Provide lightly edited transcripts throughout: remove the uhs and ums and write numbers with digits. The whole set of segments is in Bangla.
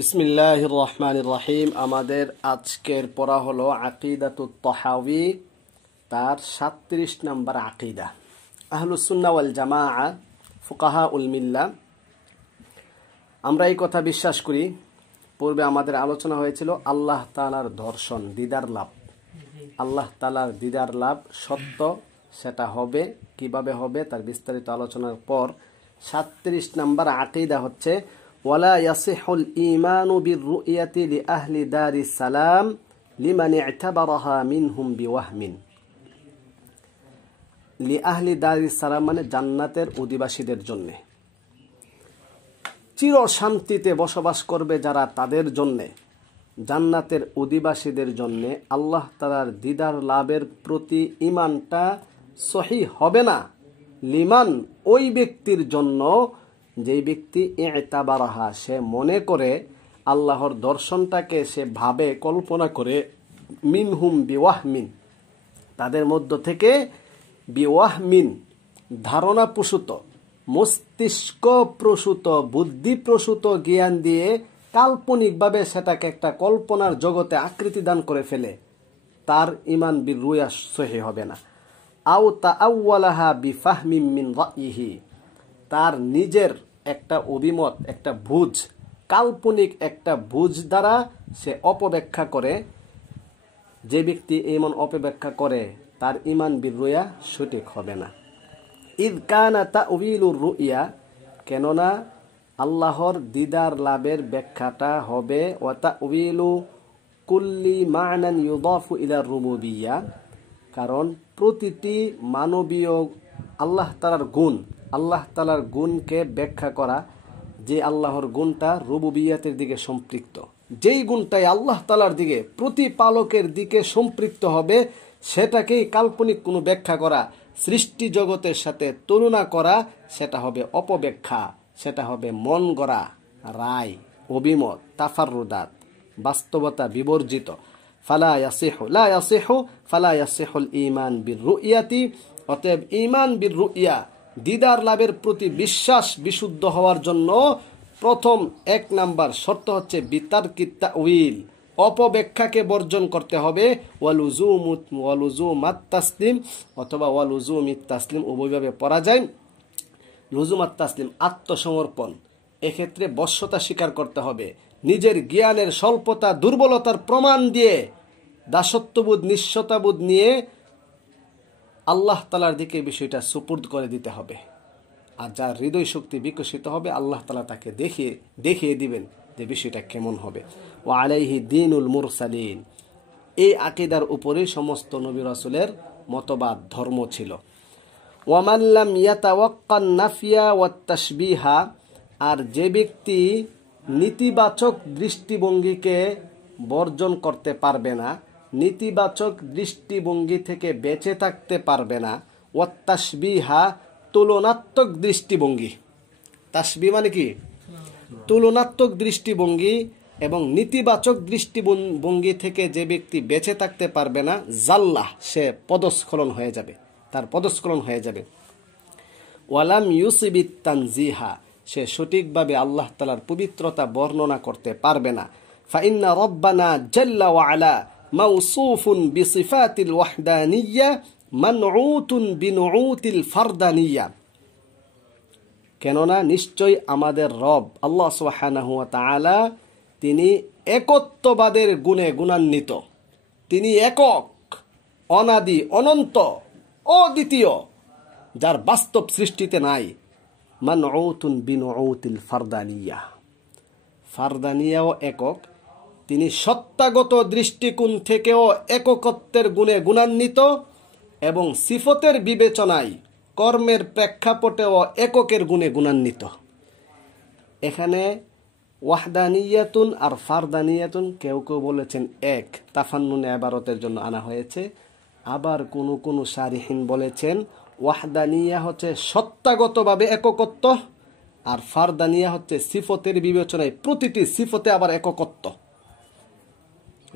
বিসমিল্লাহির রহমানির রহিম। আমাদের আজকের পড়া হলো আকিদাতুত তাহাউী, তার 37 নম্বর আকিদা। আহলুস সুন্নাহ ওয়াল জামাআহ, ফুকাহা উল মিল্লাহ, আমরা এই কথা বিশ্বাস করি। পূর্বে আমাদের আলোচনা হয়েছিল আল্লাহ তাআলার দর্শন, দিদার লাভ। আল্লাহ তাআলার দিদার লাভ সত্য, সেটা হবে, কিভাবে হবে তার বিস্তারিত আলোচনার পর 37 নম্বর আকিদা হচ্ছে ওয়ালা ইয়াসিহুল ঈমানু বিররুইয়াতি লিআহলি দারিস সালাম লিমান ইতাবারাহা মিনহুম বিওয়াহমিন। লিআহলি দারিস সালাম মানে জান্নাতের অধিবাসীদের জন্য, চির শান্তিতে বসবাস করবে যারা, তাদের জন্যে, জান্নাতের অধিবাসীদের জন্য আল্লাহ তাআলার দিদার লাভের প্রতি ঈমানটা সহিহ হবে না। লিমান, ওই ব্যক্তির জন্য যেই ব্যক্তি ইতাবারাহা, সে মনে করে আল্লাহর দর্শনটাকে সে ভাবে, কল্পনা করে, মিনহুম বিওয়াহমিন, তাদের মধ্য থেকে, বিওয়াহমিন ধারণা প্রসূত, মস্তিষ্ক প্রসূত, বুদ্ধি প্রসূত জ্ঞান দিয়ে কাল্পনিকভাবে সেটাকে একটা কল্পনার জগতে আকৃতি দান করে ফেলে, তার ঈমান বিররুইয়া সহিহ হবে না। আও তাআওয়ালাহা বিফাহমিন মিন রাইহি, তার নিজের একটা অভিমত, একটা বুঝ, কাল্পনিক একটা বুঝ দ্বারা সে অপব্যাখ্যা করে। যে ব্যক্তি এমন অপব্যাখ্যা করে তার ঈমান বিররুইয়া সঠিক হবে না। ইয কানা তা'উইলুর রুইয়া, কেননা আল্লাহর দিদার লাভের ব্যাখ্যাটা হবে ওয়া তা'উইলু কুল্লি মা'নান ইউদাফু ইলা রুবুবিয়্যা, কারণ প্রতিটি মানবীয় আল্লাহ তাআলার গুণ, আল্লাহ তাআলার গুণকে ব্যাখ্যা করা, যে আল্লাহর গুণটা রুবুবিয়্যাতের দিকে সম্পৃক্ত, যেই গুণটাই আল্লাহ তাআলার দিকে, প্রতিপালকের দিকে সম্পৃক্ত হবে, সেটাকেই কাল্পনিক কোনো ব্যাখ্যা করা, সৃষ্টি জগতের সাথে তুলনা করা, সেটা হবে অপব্যাখ্যা, সেটা হবে মন গড়া রায়, অভিমত, তাফাররুদাত, বাস্তবতা বিবর্জিত। ফালা ইয়াসিহু, লা ইয়াসিহু ফালা ইয়াসিহুল ঈমান বিররুইয়াতি, অতএব ঈমান বিররুইয়া, দিদার লাভের প্রতি বিশ্বাস বিশুদ্ধ হওয়ার জন্য প্রথম 1 নাম্বার শর্ত হচ্ছে বিতারকিত তা'উইল, অপব্যাখ্যাকে বর্জন করতে হবে। ওয়ালুজুমাত তাসলিম অথবা ওয়ালুজুমিত তাসলিম উভয়ভাবে পড়া যায়। লুজুমাত তাসলিম আত্মসমর্পণ, এক্ষেত্রে বশ্যতা স্বীকার করতে হবে। নিজের জ্ঞানের স্বল্পতা, দুর্বলতার প্রমাণ দিয়ে দাসত্ববোধ, নিঃস্বতাবোধ নিয়ে আল্লাহ তাআলার দিকে বিষয়টা সুপুর্দ করে দিতে হবে। আর যার হৃদয় শক্তি বিকশিত হবে, আল্লাহ তাআলা তাকে দেখিয়ে দিবেন যে বিষয়টা কেমন হবে। ওয়া আলাইহি দীনুল মুরসালিন, এই আকীদার উপরে সমস্ত নবী রাসূলের মতবাদ, ধর্ম ছিল। ওয়া মান লাম ইয়াতাওয়াক্কান নাফিয়া ওয়াত তাশবিহা, আর যে ব্যক্তি নীতিবাচক দৃষ্টিভঙ্গিকে বর্জন করতে পারবে না, নীতিবাচক দৃষ্টিভঙ্গি থেকে বেঁচে থাকতে পারবে না, ওয়াত তাশবিহা তুলনাত্মক দৃষ্টিভঙ্গি, তাশবিহ মানে কি? তুলনাত্মক দৃষ্টিভঙ্গি এবং নেতিবাচক দৃষ্টিভঙ্গি থেকে যে ব্যক্তি বেঁচে থাকতে পারবে না, জাল্লাহ, সে পদস্খলন হয়ে যাবে, তার পদস্খলন হয়ে যাবে। ওয়ালাম ইউসিবিত তানজিহা, সে সঠিকভাবে আল্লাহ তাআলার পবিত্রতা বর্ণনা করতে পারবে না। ফাইন্না রব্বানা জাল্লা ওয়া আলা মাওসুফুন বিসিফাতিল ওয়াহদানিয়্যা মানউতুন বিনুউতিল ফারদানিয়্যা, কেননা নিশ্চয় আমাদের রব আল্লাহ সুবহানাহু ওয়া তাআলা, তিনি একত্ববাদের গুণে গুণান্বিত, তিনি একক, অনাদি, অনন্ত, অদ্বিতীয়, যার বাস্তব সৃষ্টিতে নাই। মানউতুন বিনুউতিল ফারদানিয়্যা, ফারদানিয়াও একক, তিনি সত্তাগত দৃষ্টিকোণ থেকেও এককত্বের গুণে গুণান্বিত এবং সিফতের বিবেচনায়, কর্মের প্রেক্ষাপটেও এককের গুণে গুণান্বিত। এখানে ওয়াহদানিয়াতুন আর ফারদানিয়াতুন কেউ কেউ বলেছেন এক, তাফান্নুনে ইবারতের জন্য আনা হয়েছে। আবার কোন শারিহিন বলেছেন ওয়াহদানিয়া হচ্ছে সত্তাগতভাবে এককত্ব, আর ফারদানিয়া হচ্ছে সিফতের বিবেচনায় প্রতিটি সিফতে আবার এককত্ব।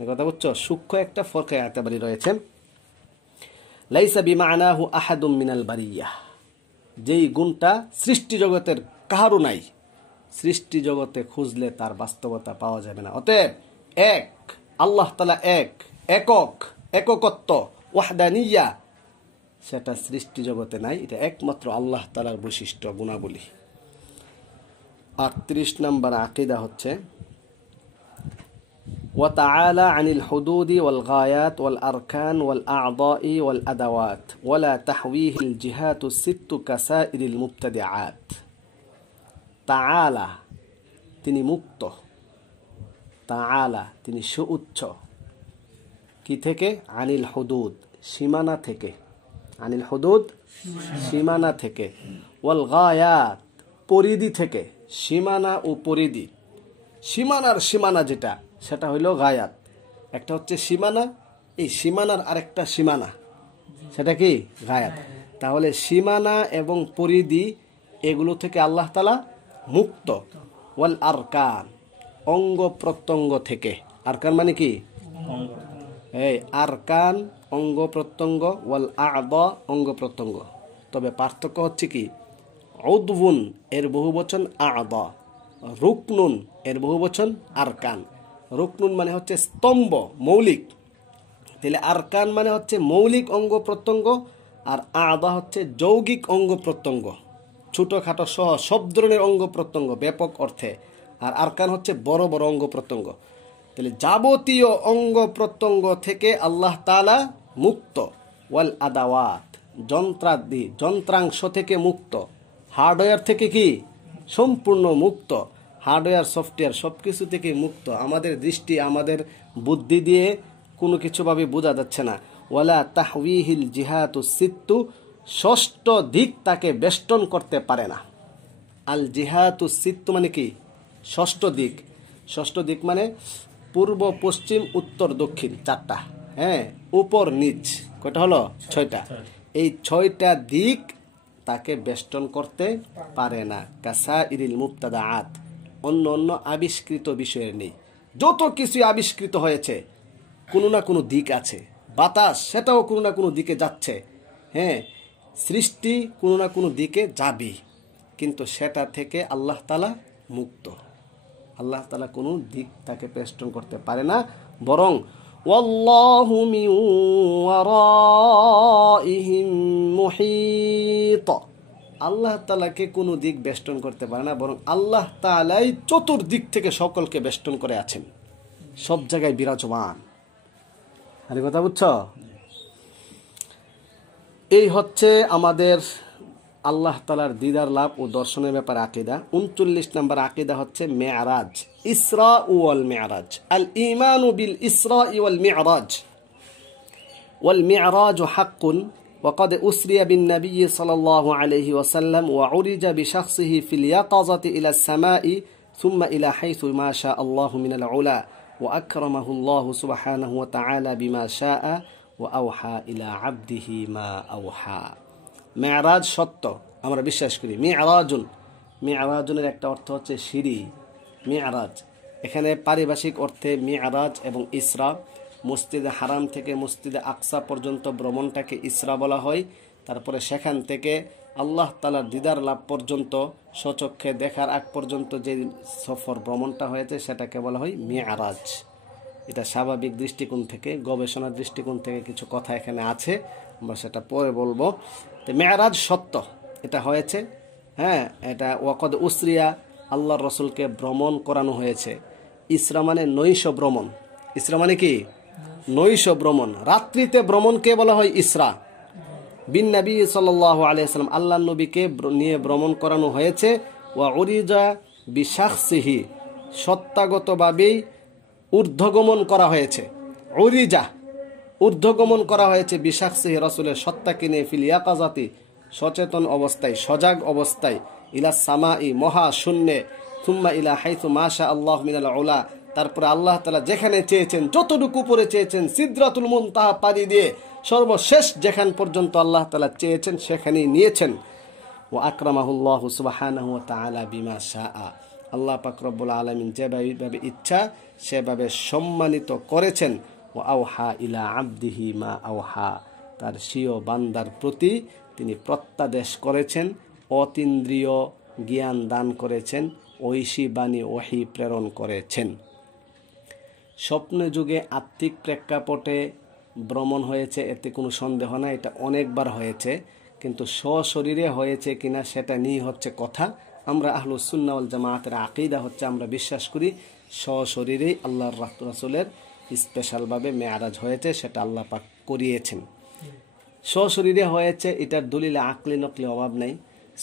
এই কথা বুঝছো? সূক্ষ্ম একটা ফরকে একেবারে রয়েছে। লাইসা বিমানাহু আহাদুম মিনাল বারিয়াহ, যেই গুণটা সৃষ্টি জগতের কাহারও নাই, সৃষ্টি জগতে খুঁজলে তার বাস্তবতা পাওয়া যাবে না। অতএব এক, আল্লাহ তাআলা এক, একক, এককত্ব, ওয়াহদানিয়া, সেটা সৃষ্টি জগতে নাই। এটা একমাত্র আল্লাহ তাআলার বৈশিষ্ট্য, গুণাবলী। ৩৮ নম্বর আকীদা হচ্ছে وتعالى عن الحدود والغايات والأركان والأعضاء والأدوات ولا تحويه الجهات الست كسائر المبتدعات। তাআলা তিনি মুক্ত, তাআলা তিনি সুউচ্চ, কি থেকে? আনিল হুদুদ, সীমানা থেকে, আনিল হুদুদ সীমানা থেকে, ওয়াল গায়াত পরিধি থেকে। সীমানা ও পরিধি, সীমানার সীমানা যেটা, সেটা হইল গায়াত। একটা হচ্ছে সীমানা, এই সীমানার আরেকটা সীমানা, সেটা কি? গায়াত। তাহলে সীমানা এবং পরিধি এগুলো থেকে আল্লাহ তাআলা মুক্ত। ওয়াল আরকান, অঙ্গ প্রত্যঙ্গ থেকে। আরকান মানে কি? এই আরকান অঙ্গ প্রত্যঙ্গ, ওয়াল আ'দা অঙ্গ প্রত্যঙ্গ। তবে পার্থক্য হচ্ছে কি? উদবুন এর বহুবচন আ'দা, রুকনুন এর বহুবচন আরকান। রুকনুন মানে হচ্ছে স্তম্ভ, মৌলিক। তাহলে আরকান মানে হচ্ছে মৌলিক অঙ্গ প্রত্যঙ্গ, আর আ'দা হচ্ছে যৌগিক অঙ্গ প্রত্যঙ্গ, ছোটখাটো সহ সব ধরনের অঙ্গ প্রত্যঙ্গ ব্যাপক অর্থে। আর আরকান হচ্ছে বড় বড় অঙ্গ প্রত্যঙ্গ। তাহলে যাবতীয় অঙ্গ প্রত্যঙ্গ থেকে আল্লাহ তাআলা মুক্ত। ওয়াল আদাওয়াত, যন্ত্রাদি যন্ত্রাংশ থেকে মুক্ত। হার্ডওয়্যার থেকে কি? সম্পূর্ণ মুক্ত। হার্ডওয়্যার সফটওয়্যার সব কিছু থেকে মুক্ত। আমাদের দৃষ্টি, আমাদের বুদ্ধি দিয়ে কোনো কিছুভাবে বোঝা যাচ্ছে না। ওয়ালা তাহওয়িহিল জিহাতু সিত্তু, ষষ্ঠ দিক তাকে বেষ্টন করতে পারে না। আল জিহাতু সিত্তু মানে কি? ষষ্ঠ দিক। ষষ্ঠ দিক মানে পূর্ব, পশ্চিম, উত্তর, দক্ষিণ, চারটা। হ্যাঁ, উপর নিচ কয়টা হলো? 6টা। এই 6টা দিক তাকে বেষ্টন করতে পারে না। কাসাইরিল মুবতাদাআত, অন্য অন্য আবিষ্কৃত বিষয়ের নেই। যত কিছু আবিষ্কৃত হয়েছে কোনো না কোনো দিক আছে। বাতাস, সেটাও কোনো না কোনো দিকে যাচ্ছে। হ্যাঁ, সৃষ্টি কোনো না কোনো দিকে যাবে, কিন্তু সেটা থেকে আল্লাহ তাআলা মুক্ত। আল্লাহ তাআলা কোনো দিক তাকে বেষ্টন করতে পারে না, বরং ওয়াল্লাহু মিন ওয়ারাইহিম মুহীত, আল্লাহ তাআলাকে কোনো দিক বেষ্টন করতে পারে না, বরং আল্লাহ তাআলাই চতুর্দিক থেকে সকলকে বেষ্টন করে আছেন, সব জায়গায় বিরাজমান। আরে কথা বুঝছো? এই হচ্ছে আমাদের আল্লাহ তাআলার দিদার লাভ ও দর্শনের ব্যাপারে আকীদা। 39 নম্বর আকীদা হচ্ছে মেরাজ, ইসরা ওয়াল মেরাজ। আল ঈমানু বিল ইসরা ওয়াল মেরাজ। ওয়াল মেরাজ হাক্কুন وقد أسري بالنبي صلى الله عليه وسلم وعرج بشخصه في اليقظة إلى السماء ثم إلى حيث ما شاء الله من العلا وأكرمه الله سبحانه وتعالى بما شاء وأوحى إلى عبده ما أوحى। মেরাজ সত্য, আমরা বিশ্বাস করি। মেরাজুনের একটা অর্থ হচ্ছে সিঁড়ি, মেরাজ। এখানে পারিভাষিক অর্থে মেরাজ এবং ইসরা, মসজিদে হারাম থেকে মসজিদে আকসা পর্যন্ত ভ্রমণটাকে ইসরা বলা হয়। তারপরে সেখান থেকে আল্লাহ তাআলার দিদার লাভ পর্যন্ত, স্বচক্ষে দেখার আগ পর্যন্ত যে সফর ভ্রমণটা হয়েছে সেটাকে বলা হয় মেরাজ। এটা স্বাভাবিক দৃষ্টিকোণ থেকে, গবেষণার দৃষ্টিকোণ থেকে কিছু কথা এখানে আছে, আমরা সেটা পরে বলবো। তো মেরাজ সত্য, এটা হয়েছে। হ্যাঁ, এটা ওয়াকদ উসরিয়া, আল্লাহর রসুলকে ভ্রমণ করানো হয়েছে। ইসরা মানে নৈশ ভ্রমণ। ইসরা মানে কি? নৈশ ভ্রমণ। রাত্রিতে ভ্রমণকে বলা হয় ইসরা। বিন নবী সাল্লাল্লাহু আলাইহি ওয়াসাল্লাম, আল্লাহর নবীকে নিয়ে ভ্রমণ করানো হয়েছে। ওয়া উরিজা বিশাখসিহি, সত্তাগতভাবেই ঊর্ধ্বগমন করা হয়েছে। উরিজা, ঊর্ধ্বগমন করা হয়েছে বিশাখসিহি, রাসূলের সত্তাকে নিয়ে, ফিল ইয়াকাযাতি, সচেতন অবস্থায়, সজাগ অবস্থায়, ইলা সামাই, মহা শূন্যে, সুম্মা ইলা হাইসু মা শা আল্লাহু মিনাল উলা, তারপরে আল্লাহ তাআলা যেখানে চেয়েছেন, যতটুকু উপরে চেয়েছেন, সিদরাতুল মুনতাহা পাড়ি দিয়ে সর্বশেষ যেখান পর্যন্ত আল্লাহ তাআলা চেয়েছেন সেখানেই নিয়েছেন। ওয়া আকরামাহুল্লাহু সুবহানাহু ওয়া তাআলা বিমা শাআ, আল্লাহ পাক রব্বুল আলামিন যেভাবে ইচ্ছা সেভাবে সম্মানিত করেছেন। ওয়া আওহা ইলা আবদিহি মা আওহা, তার স্বীয় বান্দার প্রতি তিনি প্রত্যাদেশ করেছেন, অতীন্দ্রিয় জ্ঞান দান করেছেন, ঐশী বাণী ওহী প্রেরণ করেছেন। স্বপ্ন যুগে আত্মিক প্রেক্ষাপটে ভ্রমণ হয়েছে, এতে কোনো সন্দেহ নাই, এটা অনেকবার হয়েছে, কিন্তু সশরীরে হয়েছে কিনা সেটা নিয়ে হচ্ছে কথা। আমরা আহলুস সুন্নাহ ওয়াল জামাআতের আকীদা হচ্ছে আমরা বিশ্বাস করি সশরীরেই আল্লাহর রাসূলের স্পেশালভাবে মেরাজ হয়েছে, সেটা আল্লাহ পাক করিয়েছেন। সশরীরে হয়েছে এটার দলিল আকলি নকলি অভাব নাই।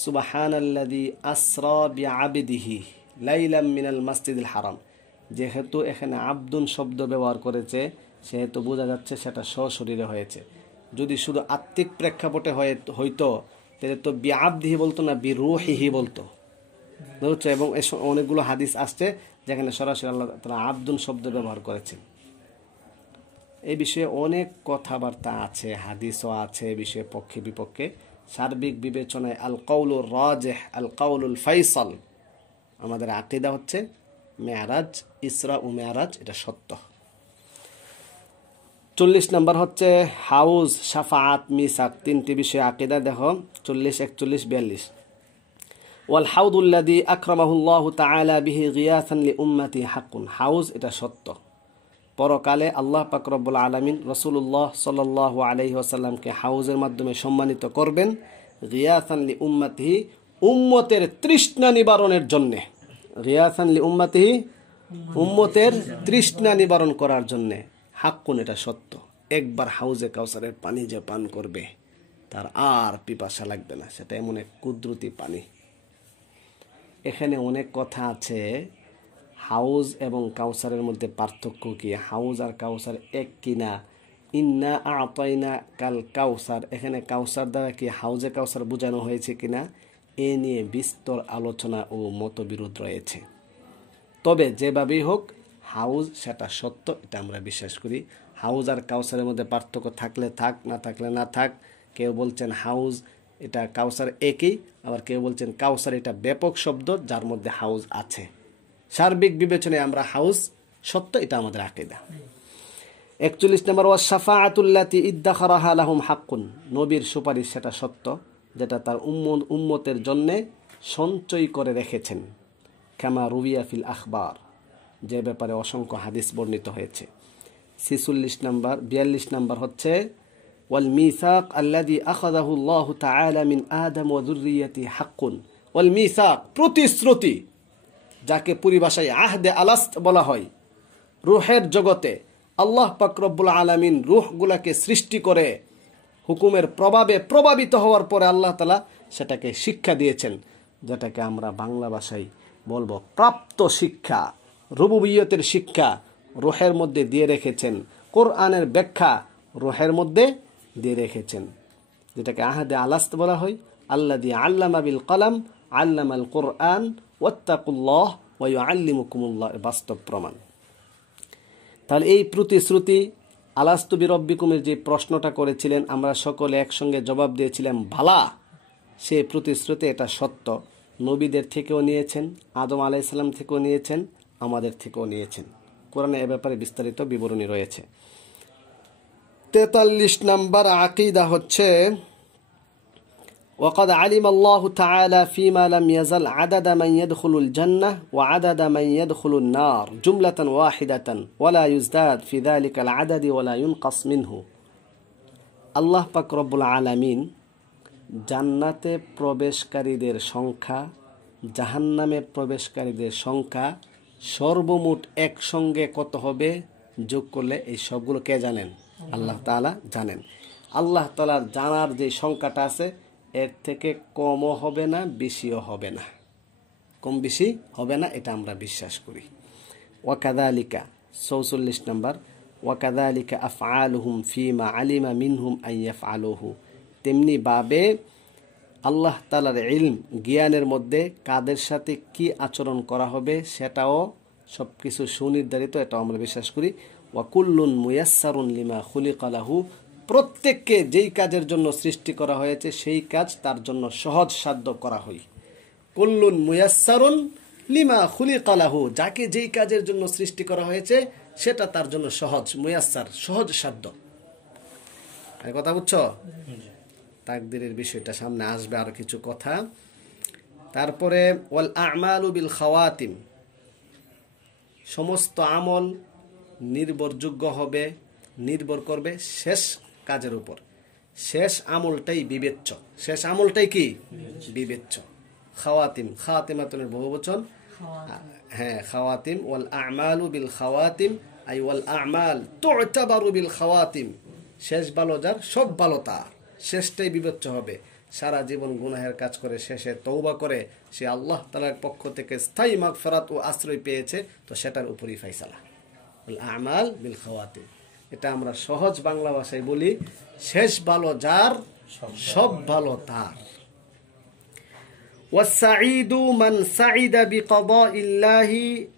সুবহানাল্লাযী আসরা বিআবদিহি লাইলাম মিনাল মাসজিদিল হারাম, যেহেতু এখানে আব্দুন শব্দ ব্যবহার করেছে সেহেতু বোঝা যাচ্ছে সেটা সশরীরে হয়েছে। যদি শুধু আত্মিক প্রেক্ষাপটে হইতো তাহলে তো বিআবদিহি বলতো না, বিরূহিহি বলতো, বুঝছো? এবং অনেকগুলো হাদিস আসছে যেখানে সরাসরি আল্লাহ তাআলা আব্দুন শব্দ ব্যবহার করেছেন। এই বিষয়ে অনেক কথাবার্তা আছে, হাদিসও আছে এই বিষয়ে পক্ষে বিপক্ষে। সার্বিক বিবেচনায় আল কাউলুর রাজিহ আল কাউলুল ফাইসাল, আমাদের আকীদা হচ্ছে মেরাজ, ইসরা ও মেরাজ এটা সত্য। 40 নম্বর হচ্ছে হাউজ, শাফাআত, মিসাক, তিনটি বিষয়ে আকীদা দেখো 40, 41, 42। ওয়াল হাউদুল্লাযী আকরামাহুল্লাহু তাআলা বিহি গিয়াসান লিউম্মতি হাক্কুন, হাউজ এটা সত্য। পরকালে আল্লাহ পাক রব্বুল আলামিন রাসূলুল্লাহ সাল্লাল্লাহু আলাইহি ওয়াসাল্লামকে হাউজের মাধ্যমে সম্মানিত করবেন, গিয়াসান লিউম্মতিহি, উম্মতের তৃষ্ণা নিবারণের জন্য। গিয়াসান লিউম্মতিহি, উম্মতের তৃষ্ণা নিবারণ করার জন্য। হাক্কুন এটা সত্য। একবার হাউজে কাউসারের পানি যে পান করবে তার আর পিপাসা লাগবে না, সেটা এমন এক কুদরতি পানি। এখানে অনেক কথা আছে। হাউজ এবং কাউসারের মধ্যে পার্থক্য কি? হাউজ আর কাউসার এক কিনা? ইন্না আতাইনা কাল কাউসার, এখানে কাউসার দ্বারা কি হাউজে কাউসার বোঝানো হয়েছে কিনা এ নিয়ে বিস্তর আলোচনা ও মতবিরোধ রয়েছে। তবে যেভাবেই হোক হাউজ সেটা সত্য, এটা আমরা বিশ্বাস করি। হাউজ আর কাউসারের মধ্যে পার্থক্য থাকলে থাক, না থাকলে না থাক। কেউ বলছেন হাউজ এটা কাউসার একই, আবার কেউ বলছেন কাউসার এটা ব্যাপক শব্দ যার মধ্যে হাউজ আছে। সার্বিক বিবেচনায় আমরা হাউজ সত্য, এটা আমাদের আকীদা। 41 নম্বর ওয়া শাফাআতুল্লাতী ইদ্দাখারাহা লাহুম হাক্কুন, নবীর সুপারিশ সেটা সত্য যেটা তার উম্মতের জন্য সঞ্চয় করে রেখেছেন। কামা রুবিয়া ফিল আখবার, যে ব্যাপারে অসংখ্য হাদিস বর্ণিত হয়েছে। 46 নম্বর 42 নম্বর হচ্ছে ওয়াল মিসাক আল্লাযী আখাযাহু আল্লাহু তাআলা মিন আদম ওয়া যুররিয়াতি হাক্কুন। ওয়াল মিসাক প্রতিশ্রুতি, যাকে পরিভাষায় আহদে আলাস্ত বলা হয়। রূহের জগতে আল্লাহ পাক রব্বুল আলামিন রূহগুলাকে সৃষ্টি করে হুকুমের প্রভাবে প্রভাবিত হওয়ার পরে আল্লাহ তাআলা সেটাকে শিক্ষা দিয়েছেন, যেটাকে আমরা বাংলা ভাষায় বলবো প্রাপ্ত শিক্ষা। রুবুবিয়তের শিক্ষা রূহের মধ্যে দিয়ে রেখেছেন, কোরআনের ব্যাখ্যা রূহের মধ্যে দিয়ে রেখেছেন, যেটাকে আহদে আলাস্ত বলা হয়। আল্লাযী আল্লামা বিল কলম আল্লামাল কোরআন ওয়াত্তাকুল্লাহ ওয়া ইউআল্লিমুকুমুল্লাহ বাস্তব প্রমাণ। তাহলে এই প্রতিশ্রুতি আলাস্তু বিরব্বিকুমের যে প্রশ্নটা করেছিলেন আমরা সকলে একসঙ্গে জবাব দিয়েছিলাম ভালা। সে প্রতিশ্রুতি এটা সত্য, নবীদের থেকেও নিয়েছেন, আদম আলাইহিস সালাম থেকেও নিয়েছেন, আমাদের থেকেও নিয়েছেন। কোরআনে এ ব্যাপারে বিস্তারিত বিবরণী রয়েছে। 43 নম্বর আকীদা হচ্ছে وقد علم الله تعالى فيما لم يزل عدد من يدخل الجنة وعدد من يدخل النار جملة واحدة ولا يزداد في ذلك العدد ولا ينقص منه। আল্লাহ পাক রব্বুল আলামিন জান্নাতে প্রবেশকারীদের সংখ্যা, জাহান্নামে প্রবেশকারীদের সংখ্যা সর্বমোট একসঙ্গে কত হবে যোগ করলে এই সবগুলো কে জানেন? আল্লাহ তাআলা জানেন। আল্লাহ তাআলার জানার যে সংখ্যাটা আছে এর থেকে কমও হবে না, বেশিও হবে না, কম বেশি হবে না, এটা আমরা বিশ্বাস করি। ওয়াকাযালিকা 44 নম্বর ওয়াকাযালিকা আফআলুহুম ফীমা আলিমা মিনহুম আন ইয়াফআলুহু, তেমনি ভাবে আল্লাহ তাআলার ইলম জ্ঞানের মধ্যে কাদের সাথে কি আচরণ করা হবে সেটাও সবকিছু সুনির্ধারিত, এটা আমরা বিশ্বাস করি। ওয়া কুল্লুন মুয়াসসারুন লিমা খুলিকা লাহু, প্রত্যেককে যেই কাজের জন্য সৃষ্টি করা হয়েছে সেই কাজ তার জন্য সহজ সাধ্য করা হয়। কুল্লুন মুয়াসসারুন লিমা খুলিকা লাহু, যাকে যেই কাজের জন্য সৃষ্টি করা হয়েছে সেটা তার জন্য সহজ, মুয়াসসার সহজ সাধ্য। এই কথা বুঝছো? তাকদীরের বিষয়টা সামনে আসবে, আর কিছু কথা। তারপরে ওয়াল আমালু বিল খাওয়াতিম, সমস্ত আমল নির্ভরযোগ্য হবে, নির্ভর করবে শেষ কাজের উপর। শেষ আমলটাই বিবেচ্য, শেষ আমলটাই কি বিবেচ্য। খাওয়াতিম, খাতিমাতুনের বহুবচন, হ্যাঁ খাওয়াতিম। ওয়াল আমালু বিল খাওয়াতিম আই ওয়াল আমাল তু'তাবারু বিল খাওয়াতিম, শেষ ভালো যার সব ভালো তার, শেষটাই বিবেচ্য হবে। সারা জীবন গুনাহের কাজ করে শেষে তওবা করে সে আল্লাহ তাআলার পক্ষ থেকে স্থায়ী মাগফিরাত ও আশ্রয় পেয়েছে, তো সেটার উপরই ফায়সালা। ওয়াল আমাল বিল খাওয়াতিম, এটা আমরা সহজ বাংলা ভাষায় বলি শেষ ভালো যার সব ভালো তার। والسعيد من سعد بقضاء الله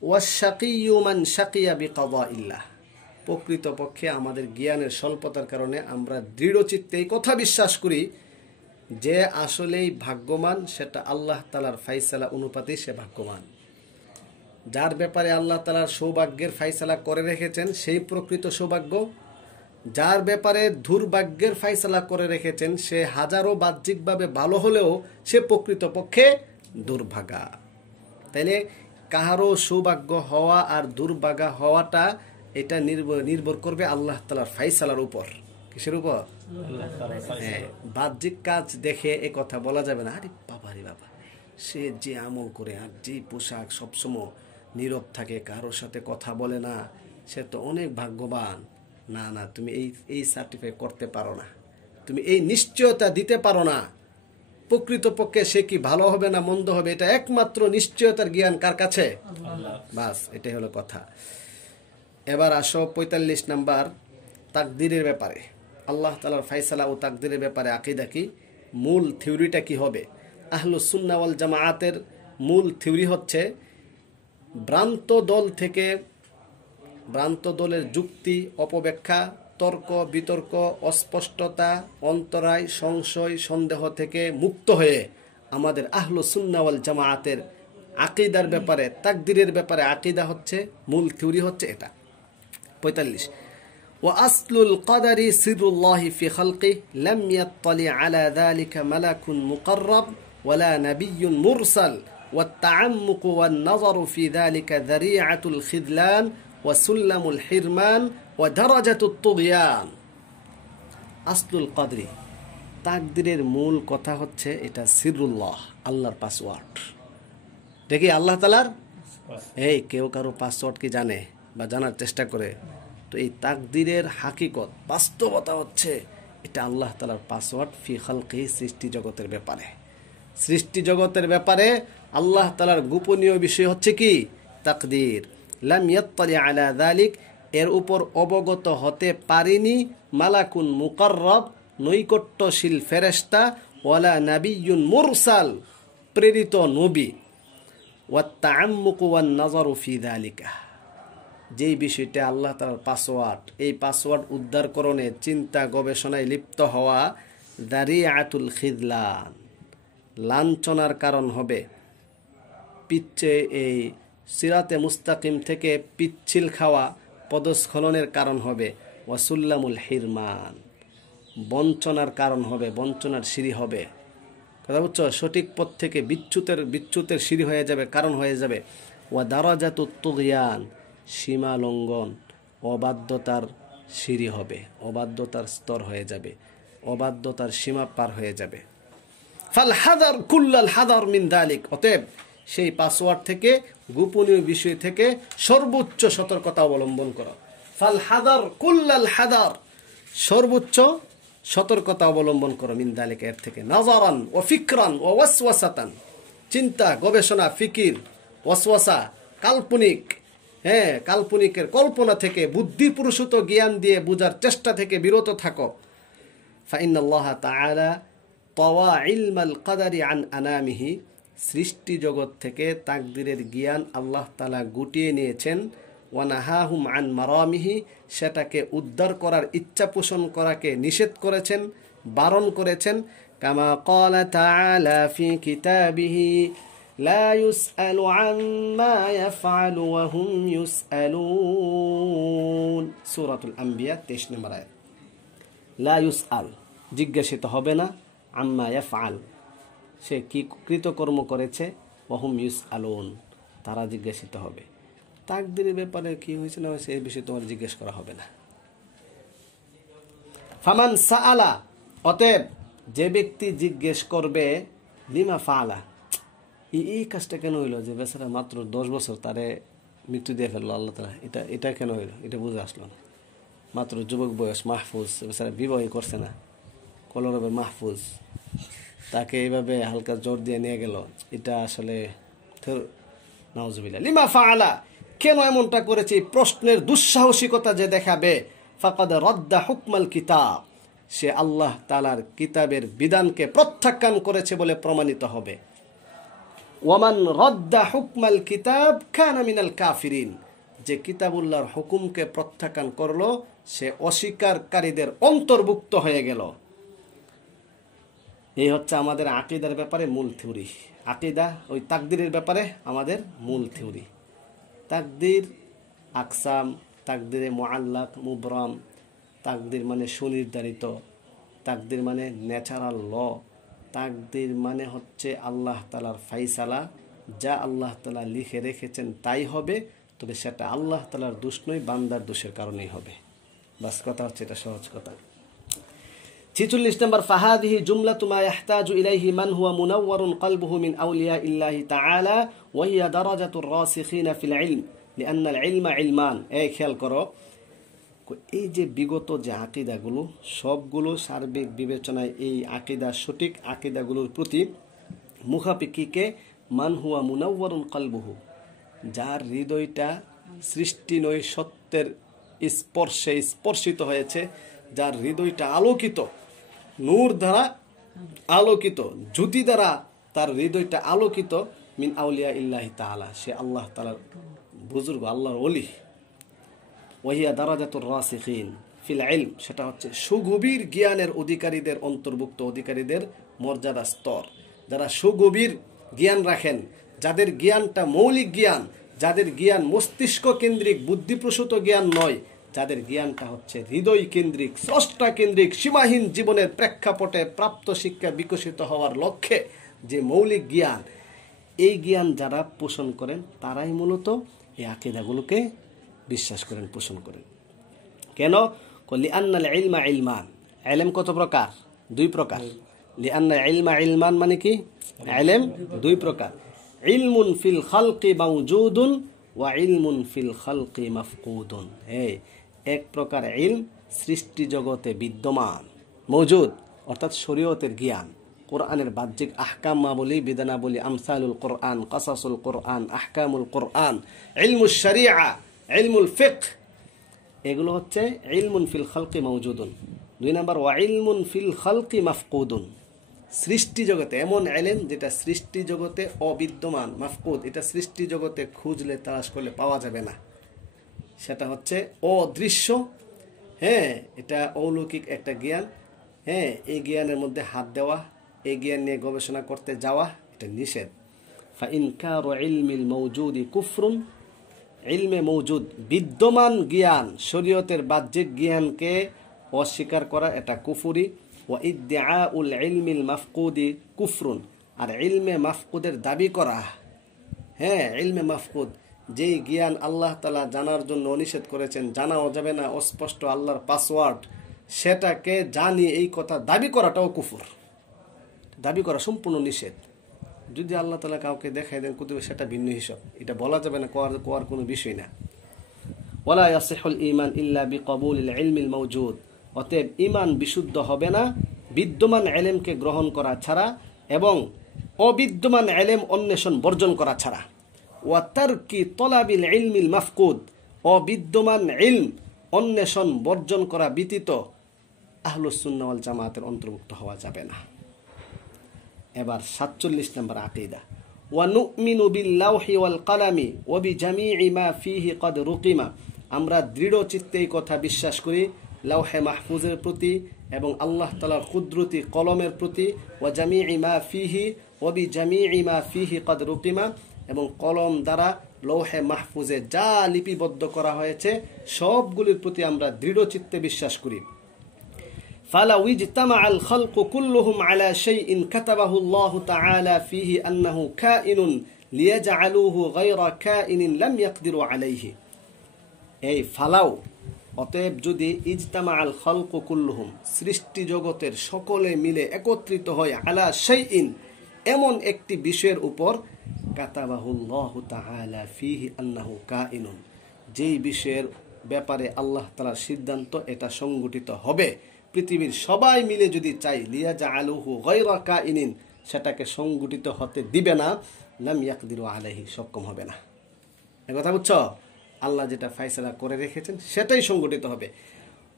والشقي من شقي بقضاء الله। প্রকৃতপক্ষে আমাদের জ্ঞানের স্বল্পতার কারণে আমরা দৃঢ়চিত্তে এই কথা বিশ্বাস করি যে আসলেই ভাগ্যবান সেটা আল্লাহ তাআলার ফায়সালা অনুপাতে সে ভাগ্যবান। যার ব্যাপারে আল্লাহ তাআলার সৌভাগ্যের ফায়সালা করে রেখেছেন সেই প্রকৃত সৌভাগ্য, যার ব্যাপারে দুর্ভাগ্যের ফায়সালা করে রেখেছেন সে হাজারো বাহ্যিকভাবে ভালো হলেও সে প্রকৃতপক্ষে দুর্ভাগা। তাইলে কাহারও সৌভাগ্য হওয়া আর দুর্ভাগা হওয়াটা এটা নির্ভর করবে আল্লাহ তাআলার ফায়সালার উপর। কিসের উপর? হ্যাঁ, বাহ্যিক কাজ দেখে এ কথা বলা যাবে না, আরে বাবা রে বাবা, সে যে আমল করে আর যে পোশাক সবসময় নীরব থাকে, কারোর সাথে কথা বলে না, সে তো অনেক ভাগ্যবান। না না, তুমি এই সার্টিফাই করতে পারো না, তুমি এই নিশ্চয়তা দিতে পারো না প্রকৃতপক্ষে সে কি ভালো হবে না মন্দ হবে। এটা একমাত্র নিশ্চয়তার জ্ঞান কার কাছে? বাস, এটাই হলো কথা। এবার আসো 45 নাম্বার, তাকদীরের ব্যাপারে। আল্লাহ তাআলার ফায়সালা ও তাকদীরের ব্যাপারে আকীদা কি, মূল থিওরিটা কি হবে? আহলুস সুন্নাহ ওয়াল জামাআতের মূল থিওরি হচ্ছে ভ্রান্ত দলের যুক্তি, অপব্যাখ্যা, তর্ক বিতর্ক, অস্পষ্টতা, অন্তরায়, সংশয়, সন্দেহ থেকে মুক্ত হয়ে আমাদের আহলুস সুন্নাহ ওয়াল জামাআতের আকীদার ব্যাপারে, তাকদীরের ব্যাপারে আকীদা হচ্ছে, মূল থিওরি হচ্ছে এটা। 45 وأصل القدر سر الله في خلقه لم يطلع على ذلك ملك مقرب ولا نبي مرسل والتعمق والنظر في ذلك ذريعة الخذلان وسلم الحرمان ودرجة الطغيان। أصل القدر, তাকদীরের মূল কথা হচ্ছে এটা সিরুল্লাহ, আল্লাহর পাসওয়ার্ড। দেখি আল্লাহ তাআলার, এই কেউ কারো পাসওয়ার্ড কি জানে বা জানার চেষ্টা করে? তো এই তাকদীরের হাকিকত, বাস্তবতা হচ্ছে এটা আল্লাহ তাআলার পাসওয়ার্ড ফি খালকি, সৃষ্টি জগতের ব্যাপারে। সৃষ্টি জগতের ব্যাপারে আল্লাহ তাআলার গোপনীয় বিষয় হচ্ছে কি? তাকদীর। লাম ইয়াত্তালি আলা যালিক, এর উপর অবগত হতে পারেনি মালাকুন মুকাররব, নৈকট্যশীল ফেরেশতা, ওয়ালা নাবিয়্যুন মুরসাল, প্রেরিত নবী, ওয়াত তাআম্মুকু ওয়ান নাযারু ফি যালিকা, যেই বিষয়টা আল্লাহ তাআলার পাসওয়ার্ড, এই পাসওয়ার্ড উদ্ধারকরণে চিন্তা গবেষণায় লিপ্ত হওয়া দারিয়াতুল খিযলান, লাঞ্ছনার কারণ হবে, এই সিরাতে মুস্তাকিম থেকে পিচ্ছিল খাওয়া পদস্খলনের কারণ হবে, ওয়াসুল্লামুল হিরমান, বঞ্চনার কারণ হবে, বঞ্চনার সিঁড়ি হবে। কথা বুঝছো? সঠিক পথ থেকে বিচ্যুতের সিঁড়ি হয়ে যাবে, কারণ হয়ে যাবে। ওয়া দারাজাতুত তুগয়ান, সীমা লঙ্ঘন, অবাধ্যতার সিঁড়ি হবে, অবাধ্যতার স্তর হয়ে যাবে, অবাধ্যতার সীমা পার হয়ে যাবে। ফাল হাদার কুল্লাল হাদার মিন যালিক, অতএব সেই পাসওয়ার্ড থেকে, গোপনীয় বিষয় থেকে সর্বোচ্চ সতর্কতা অবলম্বন করো। ফাল হাদার কুল্লাল হাদার, সর্বোচ্চ সতর্কতা অবলম্বন করো, মিন যালিক, এর থেকে। নাজারান ও ফিকরান ও ওয়াসওয়াসাতান, চিন্তা গবেষণা, ফিকির, ওয়াসওয়াসা, কাল্পনিক, কাল্পনিকের কল্পনা থেকে, বুদ্ধিপুরুষত জ্ঞান দিয়ে বুঝার চেষ্টা থেকে বিরত থাকো। ফাইনাল্লাহ তাআলা তাওয়া ইলমাল কদরি আন আনামিহি, সৃষ্টি জগৎ থেকে তাকদীরের জ্ঞান আল্লাহ তাআলা গুটিয়ে নিয়েছেন। ওয়ানাহাহুম আন মারামিহি, সেটাকে উদ্ধার করার ইচ্ছা পোষণ করাকে নিষেধ করেছেন, বারণ করেছেন। কামা ক্বালা তাআলা ফি কিতাবিহি লা ইউসআলু আম্মা ইয়াফআলু ওয়া হুম ইউসআলুন, সূরাতুল আম্বিয়া 23 নম্বর আয়াত। লা ইউসআল, জিজ্ঞাসিত হবে না, আম্মা ইয়াফআল, সে কি কৃতকর্ম করেছে, ওহুম ইউসআলুন, তারা জিজ্ঞাসিত হবে। তাকদীরের ব্যাপারে কি হয়েছে না হয়েছে এই বিষয়ে তোমার জিজ্ঞেস করা হবে না। ফামান সাআলা, অতএব যে ব্যক্তি জিজ্ঞেস করবে লিমা ফাআলা, এই কাজটা কেন হইলো, যে বেচারা মাত্র 10 বছর তারে মৃত্যু দিয়ে ফেললো আল্লাহ তাআলা, এটা কেন হইলো, এটা বুঝে আসলো না। মাত্র যুবক বয়স, মাহফুজ, বেচারা বিবাহই করছে না, কলরবে মাহফুজ, তাকে এইভাবে হালকা জোর দিয়ে নিয়ে গেল, এটা আসলে নাউজুবিল্লাহ। লিমা ফাআলা, কেন এমনটা করেছে, প্রশ্নের দুঃসাহসিকতা যে দেখাবে, ফাকাদ রাদ্দা হুকমাল কিতাব, সে আল্লাহ তাআলার কিতাবের বিধানকে প্রত্যাখ্যান করেছে বলে প্রমাণিত হবে। ওয়ামান রাদ্দা হুকমাল কিতাব কানা মিনাল কাফিরিন, যে কিতাবুল্লাহর হুকুমকে প্রত্যাখ্যান করলো সে অস্বীকারীদের অন্তর্ভুক্ত হয়ে গেল। এই হচ্ছে আমাদের আকীদার ব্যাপারে মূল থিওরি। আকীদা ওই তাকদীরের ব্যাপারে আমাদের মূল থিওরি। তাকদীর আকসাম, তাকদীরে মুআল্লাক, মুবরাম, তাকদীর মানে সুনির্ধারিত, তাকদীর মানে ন্যাচারাল ল, তাকদীর মানে হচ্ছে আল্লাহ তাআলার ফাইসালা, যা আল্লাহ তাআলা লিখে রেখেছেন তাই হবে, তবে সেটা আল্লাহ তাআলার দোষ নয়, বান্দার দোষের কারণেই হবে। বাস কথা হচ্ছে, এটা সহজ কথা। 46 নম্বর, ফাহাদিহি জুমলাতু মা ইয়াহতাজু ইলাইহি মান হুয়া মুনাওয়ারুন কলবুহু মিন আউলিয়া ইল্লাহি তাআলা ওয়া হিয়া দারাজাতুর রাসিখিনা ফিল ইলম লিআন্না আল ইলমা ইলমান। এই খেয়াল করো, এই যে বিগত যে আকীদাগুলো সবগুলো সার্বিক বিবেচনায় এই আকীদা, সঠিক আকীদাগুলোর প্রতি মুখাপেক্ষিকে মান হুয়া মুনাওয়ারুন কলবুহু, যার হৃদয়টা সৃষ্টি নয় সত্যের স্পর্শে স্পর্শিত হয়েছে, যার হৃদয়টা আলোকিত, নূর দ্বারা আলোকিত, জ্যোতি দ্বারা তার হৃদয়টা আলোকিত, মিন আউলিয়া ইল্লাহি তাআলা, সে আল্লাহ তাআলার বুজুর্গ, আল্লাহর ওলি। ওয়াহিয়া দারাজাতুর রাসিখিন ফিল ইলম, সেটা হচ্ছে সুগভীর জ্ঞানের অধিকারীদের অন্তর্ভুক্ত, অধিকারীদের মর্যাদা স্তর, যারা সুগভীর জ্ঞান রাখেন, যাদের জ্ঞানটা মৌলিক জ্ঞান, যাদের জ্ঞান মস্তিষ্ক কেন্দ্রিক বুদ্ধিপ্রসূত জ্ঞান নয়, যাদের জ্ঞানটা হচ্ছে হৃদয় কেন্দ্রিক, স্রষ্টা কেন্দ্রিক, সীমাহীন জীবনের প্রেক্ষাপটে প্রাপ্ত শিক্ষা বিকশিত হওয়ার লক্ষ্যে যে মৌলিক জ্ঞান, এই জ্ঞান যারা পোষণ করেন তারাই মূলত এই আকীদাগুলোকে বিশ্বাস করেন, পোষণ করেন। কেন? লিআন্নাল ইলমা ইলমান, ইলম কত প্রকার? 2 প্রকার। লিআন্না ইলমা ইলমান মানে কি? ইলম 2 প্রকার, ইলমুন ফিল খালকি মাওজুদুন ওয়া ইলমুন ফিল খালকি মাফকুদুন। এক প্রকার ইলম সৃষ্টি জগতে বিদ্যমান, মওজুদ, অর্থাৎ শরীয়তের জ্ঞান, কোরআনের বাহ্যিক আহকামাবলী, বিধানাবলী, আমসালুল কোরআন, কাসাসুল কোরআন, আহকামুল কোরআন, ইলমুশ শরিয়া, ইলমুল ফিকহ, এগুলো হচ্ছে ইলমুন ফিল খালকি মাওজুদুন। 2 নম্বর, ওয়া ইলমুন ফিল খালকি মাফকুদুন, সৃষ্টি জগতে এমন ইলম যেটা সৃষ্টি জগতে অবিদ্যমান, মাফকুদ, এটা সৃষ্টি জগতে খুঁজলে তালাশ করলে পাওয়া যাবে না, সেটা হচ্ছে অদৃশ্য। এটা অলৌকিক একটা জ্ঞান। এই জ্ঞানের মধ্যে হাত দেওয়া, এই জ্ঞান নিয়ে গবেষণা করতে যাওয়া, এটা নিষেধ। ফা ইনকারু ইলমিল মাওজুদি কুফরুন, ইলমে মওজুদ বিদ্যমান জ্ঞান, শরীয়তের বাহ্যিক জ্ঞানকে অস্বীকার করা, এটা কুফরি। ওয়া ইদ্দিআউল ইলমিল মাফকুদি কুফরুন, আর ইলমে মাফকুদের দাবি করা, ইলমে মাফকুদ, যেই জ্ঞান আল্লাহ তাআলা জানার জন্য নিষেধ করেছেন, জানাও যাবে না, অস্পষ্ট আল্লাহর পাসওয়ার্ড, সেটাকে জানি এই কথা দাবি করাটাও কুফর। দাবি করা সম্পূর্ণ নিষেধ। যদি আল্লাহ তাআলা কাউকে দেখাই দেন কুতুবে, সেটা ভিন্ন হিসাব, এটা বলা যাবে না, কোয়ার কোনো বিষয় না। ওয়ালা ইয়াসিহুল ঈমান ইল্লা বিকবুলিল ইলমিল মাওজুদ, অতএব ঈমান বিশুদ্ধ হবে না বিদ্যমান ইলমকে গ্রহণ করা ছাড়া এবং অবিদ্যমান ইলম অন্বেষণ বর্জন করা ছাড়া। ওয়া তারকি তলাবিল ইলমিল মাফকুদ, অবিদ্যমান ইলম অন্বেষণ বর্জন করা ব্যতীত আহলুস সুন্নাহ ওয়াল জামাতের অন্তর্ভুক্ত হওয়া যাবে না। এবার 47 নম্বর আকীদা, ওয়া নুমিনু বিল লাওহি ওয়াল কলামি ওয়া বিজামিই মা ফিহি ক্বাদ রুকিমা, আমরা দৃঢ় চিত্তে এই কথা বিশ্বাস করি লাওহে মাহফুজের প্রতি এবং আল্লাহ তাআলার কুদরতি কলমের প্রতি, ওয়া জামিই মা ফিহি ওয়া বিজামিই মা ফিহি ক্বাদ রুকিমা, এবং কলম দ্বারা লৌহে মাহফুজে যা লিপিবদ্ধ করা হয়েছে সবগুলির প্রতি আমরা দৃঢ় চিত্তে বিশ্বাস করি। ফালাউ ইজতামাআল খালকু কুল্লুহুম আলা শাইইন কাতাবাহু আল্লাহু তাআলা ফীহি আন্নাহু কাইনুন লিয়াজআলুহু গায়রা কাইনিন লাম ইয়াকদিরু আলাইহি। এই ফালাউ, অতএব যদি ইজতামাআল খালকু কুল্লুহুম, সৃষ্টি জগতের সকলে মিলে একত্রিত হয়, আলা শাইইন, এমন একটি বিষয়ের উপর, কাতাবাহুল্লাহু তাআলা ফীহি আন্নাহু কাইনুন, যেই বিষয়ের ব্যাপারে আল্লাহ তাআলার সিদ্ধান্ত এটা সংগঠিত হবে, পৃথিবীর সবাই মিলে যদি চাই লিয়াজআলুহু গায়রা কাইনিন, সেটাকে সংগঠিত হতে দিবে না, লাম ইয়াকদিরু আলাইহি, সক্ষম হবে না। এই কথা বুঝছো? আল্লাহ যেটা ফয়সালা করে রেখেছেন সেটাই সংগঠিত হবে।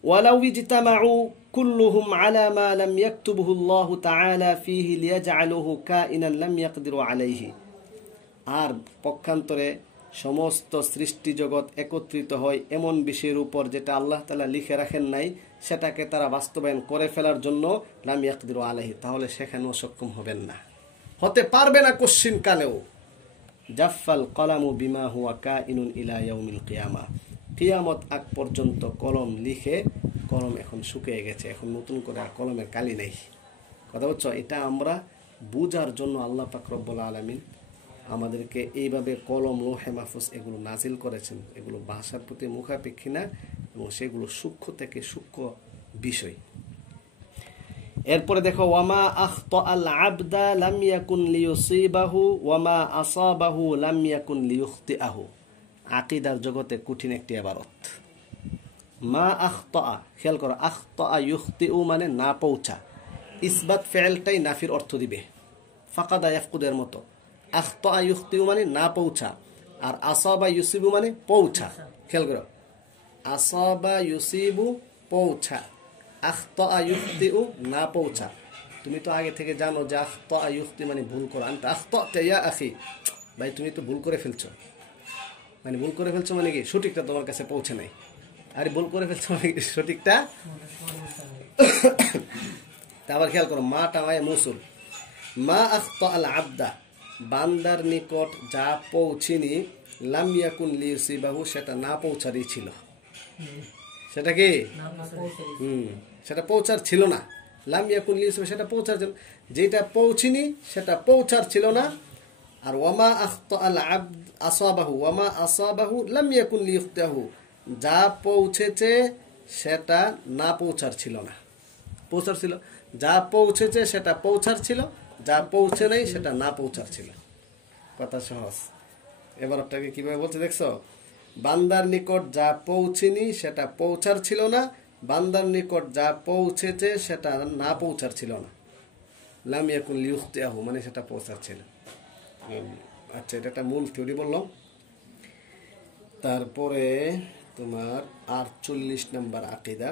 ওয়ালাউ ইজতামাউ কুল্লুহুম আলা মা লাম ইয়াকতুবহু আল্লাহু তাআলা ফীহি লিয়াজআলুহু কাইনান লাম ইয়াকদিরু আলাইহি। আর পক্ষান্তরে সমস্ত সৃষ্টি জগৎ একত্রিত হয় এমন বিষয়ের উপর যেটা আল্লাহ তাআলা লিখে রাখেন নাই, সেটাকে তারা বাস্তবায়ন করে ফেলার জন্য লাম ইয়াকদিরু আলাইহি, তাহলে সেখানেও সক্ষম হবেন না, হতে পারবে না কোশ্চিন কালেও। জাফাল কলামু বিমা হুয়া কাইনুন ইলা ইয়াউমিল কিয়ামা, কিয়ামত আগ পর্যন্ত কলম লিখে, কলম এখন শুকিয়ে গেছে, এখন নতুন করে আর কলমের কালি নেই। কথা বুঝছো? এটা আমরা বুঝার জন্য আল্লাহ পাক রব্বুল আলামিন আমাদেরকে এইভাবে কলম, লোহে মাহফুজ এগুলো নাজিল করেছেন। এগুলো ভাষার প্রতি মুখাপেক্ষী না, এবং সেগুলো সূক্ষ্ম থেকে সূক্ষ্ম বিষয়। এরপরে দেখো, ওয়ামা আখতাআল আবদা লাম ইয়াকুন লিয়ুসিবাহু ওয়ামা আসাবাহু লাম ইয়াকুন লিয়ুখতিআহু। আকীদার জগতে কঠিন একটি ইবারত। মা আখতাআ, খেয়াল করো, আখতাআ ইউখতিউ মানে না পৌঁছা, ইসবাত ফেলটাই নাফির অর্থ দিবে, ফাকাদা ইয়াফকুদের মতো। আখতাআ ইউখতিউ মানে না পৌঁছা, আর আসাবা ইউসিবু মানে পৌঁছা। খেয়াল করো, আসাবা ইউসিবু পৌঁছা, আখতাআ ইউখতিউ না পৌঁছা। তুমি তো আগে থেকে জানো যে আখতাআ ইউখতি মানে ভুল করা। আনতা আখতাতা ইয়া আখি, ভাই তুমি তো ভুল করে ফেলছো। মানে ভুল করে ফেলছো মানে কি? সঠিকটা তোমার কাছে পৌঁছে নাই। আরে ভুল করে ফেলছো মানে কি? সঠিকটা। আবার খেয়াল করো, মা টামায় মৌসুল। মা আখতাআল আবদা, বান্দার নিকট যা পৌঁছিনি, লাম ইয়াকুন লিয়ুসিবাহু, সেটা না পৌঁছারই ছিল। সেটা কি? সেটা পৌঁছার ছিল না। লাম ইয়াকুন লিয়ুসিবাহু, সেটা পৌঁছার ছিল, যেটা পৌঁছিনি সেটা পৌঁছার ছিল না। আর ওয়ামা আখতাআল আবদ আসাবাহু ওয়ামা আসাবাহু লাম ইয়াকুন লিয়ুখতিআহু, যা পৌঁছেছে সেটা না পৌঁছার ছিল না, পৌঁছার ছিল। যা পৌঁছেছে সেটা পৌঁছার ছিল, যা পৌঁছে নাই সেটা না পৌঁছার ছিল। কথা সহজ। এবার আপনাকে কিভাবে বলছে দেখছো? বান্দার নিকট যা পৌঁছেনি সেটা পৌঁছার ছিল না, বান্দার নিকট যা পৌঁছেছে সেটা না পৌঁছার ছিল না। লাম ইয়াকুন লিয়ুখতিআহু মানে সেটা পৌঁছার ছিল। আচ্ছা, এটা একটা মূল থিওরি বললাম। তারপরে তোমার 48 নম্বর আকীদা,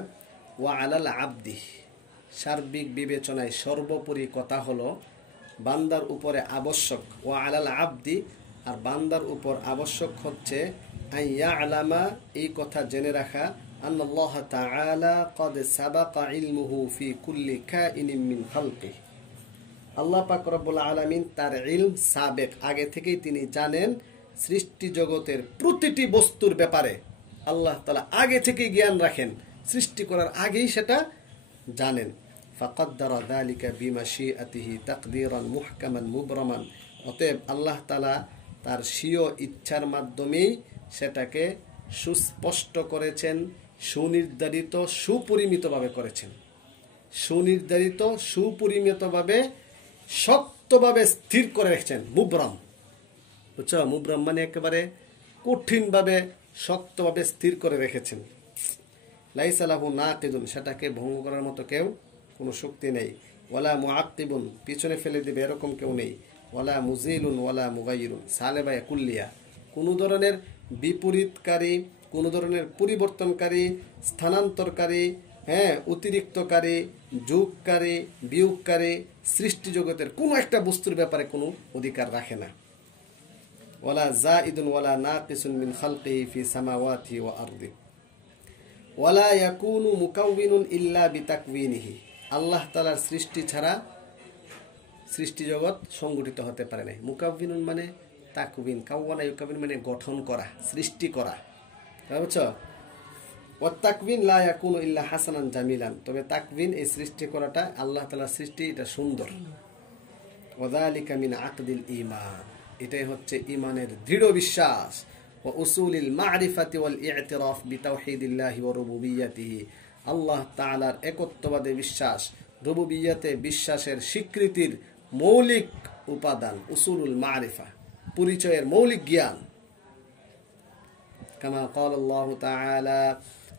ওয়া আলাল আবদি, সার্বিক বিবেচনায় সর্বোপরি কথা হলো বান্দার উপরে আবশ্যক, ওয়া আলাল আবদি, আর বান্দার উপর আবশ্যক হচ্ছে আইয়া আলামা, এই কথা জেনে রাখা, আন্নাল্লাহ তাআলা ক্বাদ সাবাকা ইলমুহু ফি কুল্লি কাইনিন মিন খালকিহি, আল্লাহ পাক রব্বুল আলামিন তার ইলম সাবেক, আগে থেকেই তিনি জানেন সৃষ্টি জগতের প্রতিটি বস্তুর ব্যাপারে। আল্লাহ তাআলা আগে থেকেই জ্ঞান রাখেন, সৃষ্টি করার আগেই সেটা জানেন। ফাকাদ্দারা যালিকা বিমাশিআতিহি তাকদীরান মুহকামান মুবরামান, অতএব আল্লাহ তাআলা তার স্বীয় ইচ্ছার মাধ্যমেই সেটাকে সুস্পষ্ট করেছেন, সুনির্ধারিত, সুপরিমিতভাবে করেছেন। সুনির্ধারিত, সুপরিমিতভাবে, শক্তভাবে স্থির করে রেখেছেন। মুবরাম, বুঝছো? মুবরাম মানে একেবারে কঠিনভাবে, শক্তভাবে স্থির করে রেখেছেন। লাইসা লাহু নাকিদুন, সেটাকে ভঙ্গ করার মতো কেউ, কোনো শক্তি নেই। ওয়ালা মুআক্কিবুন, পিছনে ফেলে দিবে এরকম কেউ নেই। ওয়ালা মুজিলুন ওয়ালা মুগাইয়িরুন, সালেবায়া কুল্লিয়া, কোনো ধরনের বিপরীতকারী, কোনো ধরনের পরিবর্তনকারী, স্থানান্তরকারী, অতিরিক্তকারী, যোগকারী, বিয়োগকারী সৃষ্টি জগতের কোনো একটা বস্তুর ব্যাপারে কোনো অধিকার রাখে না। ওয়ালা যাইদুন ওয়ালা নাকিসুন মিন খালকিহি ফি সামাওয়াতি ওয়া আরদি ওয়ালা ইয়াকুনু মুকাউবিনুন ইল্লা বিতাকউইনিহি, আল্লাহ তাআলার সৃষ্টি ছাড়া সৃষ্টি জগৎ সংগঠিত হতে পারে না। মুকাউবিনুন মানে তাকউইন, কাওয়ানা ইউকাবিন মানে গঠন করা, সৃষ্টি করা, বুঝছো? ওয়াত-তাকওয়িন লা ইয়াকুনু ইল্লা হাসানান জামিলান, তবে তাকওয়িন এই সৃষ্টি করাটা আল্লাহ তাআলার সৃষ্টি, এটা সুন্দর। ওয়াযালিকা মিন আকদিল ঈমান, এটাই হচ্ছে ঈমানের দৃঢ় বিশ্বাস। ওয়া উসুলিল মা'রিফাতি ওয়াল ই'তিরাফ বিতাওহীদিল্লাহি ওয়া রুবুবিয়্যাতিহি, আল্লাহ তাআলার একত্ববাদে বিশ্বাস, রুবুবিয়্যাতে বিশ্বাসের স্বীকৃতির মৌলিক উপাদান উসুলুল মা'রিফা, পরিচয়ের মৌলিক জ্ঞান। কামা ক্বালা আল্লাহু তাআলা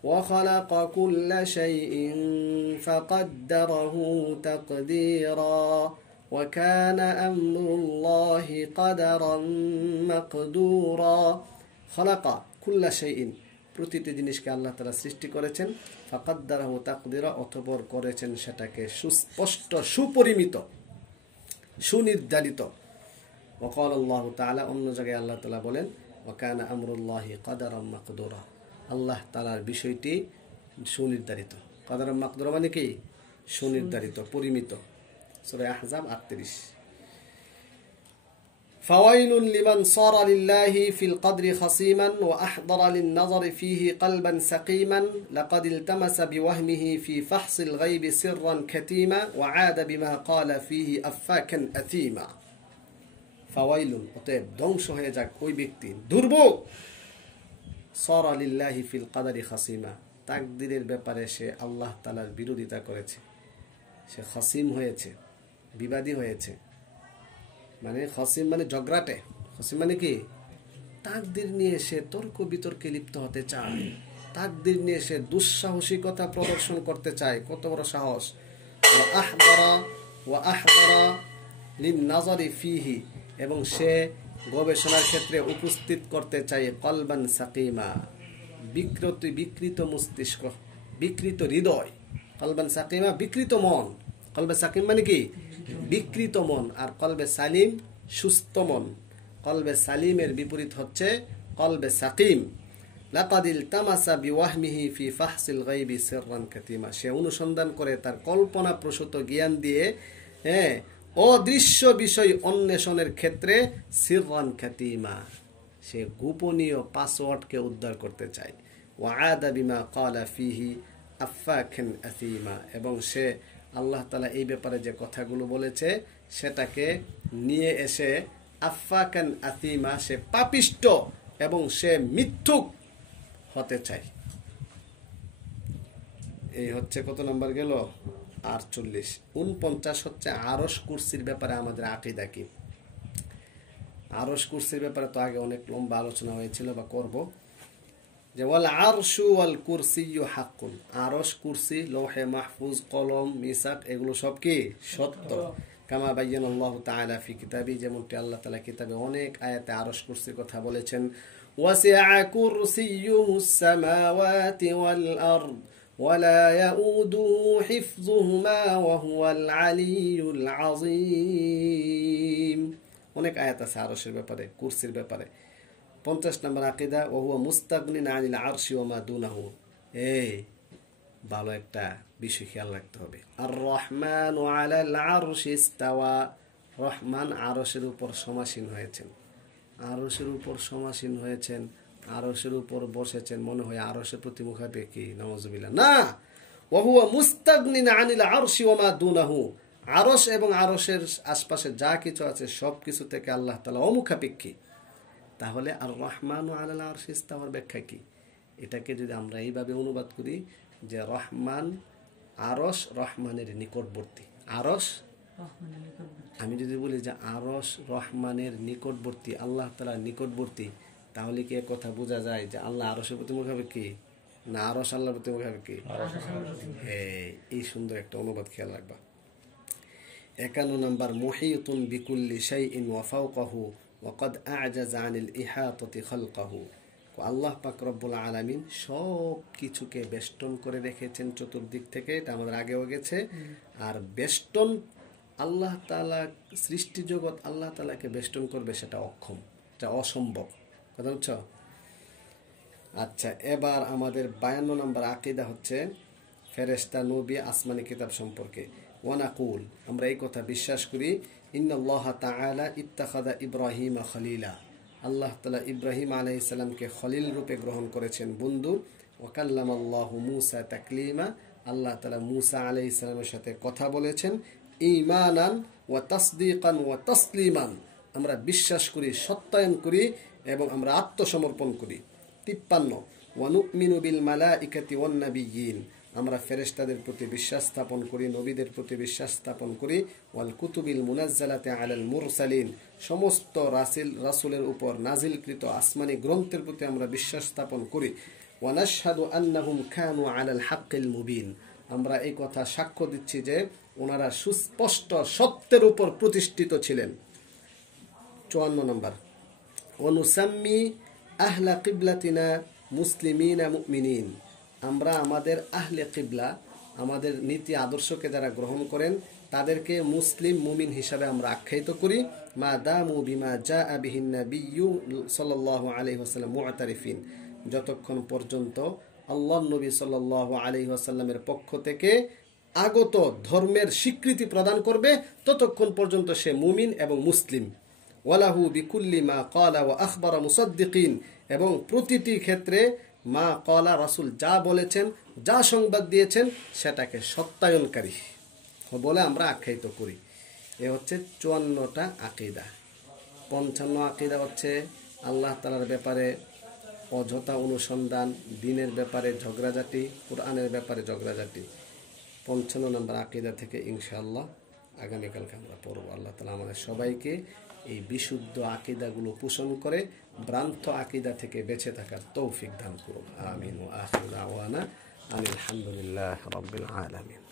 ওয়া খালাকা কুল্লা শাইইন ফাকাদ্দারাহু তাকদীরা ওয়া কানা আমরুল্লাহি কাদারান মাকদুরা। খালাকা কুল্লা শাইইন, প্রতিটি জিনিসকে আল্লাহ তাআলা সৃষ্টি করেছেন, ফাকাদ্দারাহু তাকদীরা, অতঃপর করেছেন সেটাকে সুস্পষ্ট, সুপরিমিত, সুনির্ধারিত। ওয়া ক্বালা আল্লাহু তাআলা, অন্য জায়গায় আল্লাহ তাআলা বলেন ওয়া কানা আমরুল্লাহি কাদারান মাকদুরা, আল্লাহ তাআলার বিষয়টি সুনির্ধারিত। কাদারান মাকদুরা মানে কি? সুনির্ধারিত, পরিমিত। সূরা আহজাব 38। ফাওয়াইলুন লিমান সারা লিল্লাহি ফিল কদরি খাসীমান ওয়া আহদারা লিন-নাযরি ফীহি কলবান সাকীমান লাকাদ ইলতামাসা বিওয়াহমিহি ফী ফাহসিল গায়বি সিররান কাতীমা ওয়া আada বিমা ক্বালা ফীহি আফাকান আথীমা। ফাওয়াইলুন, অতএব ধ্বংস হয়ে যাক ওই ব্যক্তি, দুর্ভোগ, সারা লিল্লাহি ফিল কদরি খাসীমা, তাকদীরের ব্যাপারে সে আল্লাহ তাআলার বিরোধিতা করেছে, সে খাসিম হয়েছে, বিবাদী হয়েছে। মানে খাসিম মানে ঝগড়াটে, খাসিম মানে কি? তাকদীর নিয়ে সে তর্ক বিতর্কে লিপ্ত হতে চায়, তাকদীর নিয়ে সে দুঃসাহসিকতা প্রদর্শন করতে চায়। কত বড় সাহস! ওয়া আহদারা লিন-নাযরি ফীহি, এবং সে গবেষণার ক্ষেত্রে উপস্থিত করতে চায় কলবান সাকিমা, বিকৃত মস্তিষ্ক, বিকৃত হৃদয়। কলবান সাকিমা, বিকৃত মন। কলবে সাকিম মানে কি? বিকৃত মন। আর কলবে সালিম, সুস্থ মন। কলবে সালিমের বিপরীত হচ্ছে কলবে সাকিম। লাকাদ ইলতামাসা বিওয়াহমিহি ফী ফাহসিল গায়বি সিররান কাতীমা, সে অনুসন্ধান করে তার কল্পনা প্রসূত জ্ঞান দিয়ে অদৃশ্য বিষয় অন্বেষণের ক্ষেত্রে সিররান কাতীমা, সে গোপনীয় পাসওয়ার্ডকে উদ্ধার করতে চায়। ওয়া আদা বিমা ক্বালা ফীহি আফাকান আথীমা, এবং সে আল্লাহ তাআলা এই ব্যাপারে যে কথাগুলো বলেছে সেটাকে নিয়ে এসে আফাকান আথীমা, সে পাপিষ্ট এবং সে মিথ্যুক হতে চায়। এই হচ্ছে কত নাম্বার গেল? 48। 49 হচ্ছে আরশ কুরসির ব্যাপারে আমাদের আকীদা কি। আরশ কুরসির ব্যাপারে তো আগে অনেক লম্বা আলোচনা হয়েছিল বা করব, যে ওয়াল আরশু ওয়াল কুরসিয়্যু হাক্কুন, আরশ, কুরসি, লৌহে মাহফুজ, কলম, মিসাক, এগুলো সব কি? সত্য। কামা বায়্যানাল্লাহু তাআলা ফি কিতাবি, যেমনটি আল্লাহ তাআলা কিতাবে অনেক আয়াতে আরশ কুরসির কথা বলেছেন। ওয়াসিআ কুরসিয়্যুহুস সামাওয়াতি ওয়াল আরদ ওয়ালা ইয়াউদুহু হিফযুহুমা ওয়া হুয়াল আলিয়্যুল আযীম। অনেক আয়াত আছে আরশের ব্যাপারে, কুরসির ব্যাপারে। 50 নম্বর আকীদা, ওয়া হুয়া মুস্তাগনিন আনিল আরশি ওয়া মা দুনাহু। ভালো একটা বিষয় খেয়াল রাখতে হবে। আর রহমানু আলাল আরশি ইস্তাওয়া, রহমান আরশের উপর সমাসীন হয়েছেন। আরশের উপর সমাসীন হয়েছেন, আরশের উপর বসেছেন, মনে হয় আরশের প্রতি মুখাপেক্ষী, নাউযুবিল্লাহ, না। ওয়া হুয়া মুস্তাগনিন আনিল আরশি ওয়া মা দুনাহু, আরশ এবং আরশের আশপাশে যা কিছু আছে সব কিছু থেকে আল্লাহ তাআলা অমুখাপেক্ষী। তাহলে আর রহমান আলাল আরশি ইস্তাওয়ার ব্যাখ্যা কি? এটাকে যদি আমরা এইভাবে অনুবাদ করি যে রহমান, আরশ রহমানের নিকটবর্তী। আরশ, আমি যদি বলি যে আরশ রহমানের নিকটবর্তী, আল্লাহ তাআলার নিকটবর্তী, তাহলে কি কথা বোঝা যায় যে আল্লাহ আরশের প্রতি মুখাপেক্ষী, না আরশ আল্লাহর প্রতি মুখাপেক্ষী? এই সুন্দর একটা অনুবাদ খেয়াল রাখবা। 51 নম্বর, মুহীতুন বিকুল্লি শাইইন ওয়া ফাওকাহু ওয়া ক্বাদ আ'জাযা আনিল ইহাতাতি খালকাহু, আল্লাহ পাক রব্বুল আলামিন সব কিছুকে বেষ্টন করে রেখেছেন চতুর্দিক থেকে, এটা আমাদের আগেও গেছে। আর বেষ্টন, আল্লাহ তাআলা সৃষ্টি জগৎ আল্লাহ তাআলাকে বেষ্টন করবে, সেটা অক্ষম, এটা অসম্ভব। কথা বুঝছো? আচ্ছা, এবার আমাদের 52 নম্বর আকীদা হচ্ছে ফেরেশতা, নবী, আসমানি কিতাব সম্পর্কে। ওয়া নাকুল, আমরা এই কথা বিশ্বাস করি, ইন্নাল্লাহ তাআলা ইত্তাখাযা ইব্রাহিমা খলিলা, আল্লাহ তাআলা ইব্রাহিম আলাইহিস সালামকে খলিল রূপে গ্রহণ করেছেন, বন্ধু। ওয়াকাল্লামাল্লাহু মূসা তাকলিমা, আল্লাহ তাআলা মূসা আলাইহিস সালামের সাথে কথা বলেছেন। ঈমানান ওয়া তাসদীকান ওয়া তাসলিমান, আমরা বিশ্বাস করি, সত্যায়ন করি এবং আমরা আত্মসমর্পণ করি। 53 ওয়া নুমিনু বিল মালাইকাতি ওয়ান নাবিয়্যিন, আমরা ফেরেশতাদের প্রতি বিশ্বাস স্থাপন করি, নবীদের প্রতি বিশ্বাস স্থাপন করি। ওয়াল কুতুবিল মুনাজ্জালাতি আলাল মুরসালিন, সমস্ত রাসূলের উপর নাজিলকৃত আসমানি গ্রন্থের প্রতি আমরা বিশ্বাস স্থাপন করি। ওয়া নাশহাদু আন্নাহুম কানু আলাল হাক্কিল মুবিন, আমরা এই কথা সাক্ষ্য দিচ্ছি যে ওনারা সুস্পষ্ট সত্যের উপর প্রতিষ্ঠিত ছিলেন। 54 নম্বর, অনুসাম্মি আহলা কিবলাতিনা মুসলিমিনা মুমিনিন, আমরা আমাদের আহলে কিবলা, আমাদের নীতি আদর্শকে যারা গ্রহণ করেন তাদেরকে মুসলিম মুমিন হিসাবে আমরা আখ্যায়িত করি। মা দামু বিমা জাআ বিহিন নাবিয়্যু সাল্লাল্লাহু আলাইহি ওয়াসাল্লাম মুআতারিফিন, যতক্ষণ পর্যন্ত আল্লাহর নবী সাল্লাল্লাহু আলাইহি ওয়াসাল্লামের পক্ষ থেকে আগত ধর্মের স্বীকৃতি প্রদান করবে ততক্ষণ পর্যন্ত সে মুমিন এবং মুসলিম। ওয়ালাহু বিকুল্লি মা ক্বালা ওয়া আখবারা মুসাদ্দিকিন, এবং প্রতিটি ক্ষেত্রে মা ক্বালা, রাসূল যা বলেছেন, যা সংবাদ দিয়েছেন সেটাকে সত্যায়নকারী বলে আমরা আখ্যায়িত করি। এ হচ্ছে 54টা আকীদা। 55 আকীদা হচ্ছে আল্লাহ তাআলার ব্যাপারে অযথা অনুসন্ধান, দ্বীনের ব্যাপারে ঝগড়াঝাটি, কোরআনের ব্যাপারে ঝগড়াঝাটি। 55 নম্বর আকীদা থেকে ইনশাআল্লাহ আগামীকালকে আমরা পড়ব। আল্লাহ তাআলা আমাদের সবাইকে এই বিশুদ্ধ আকীদাগুলো পোষণ করে ভ্রান্ত আকীদা থেকে বেঁচে থাকার তৌফিক দান করুন। আমিন ওয়া আখিরু দাওয়ানা আলহামদুলিল্লাহি রাব্বিল আলামিন।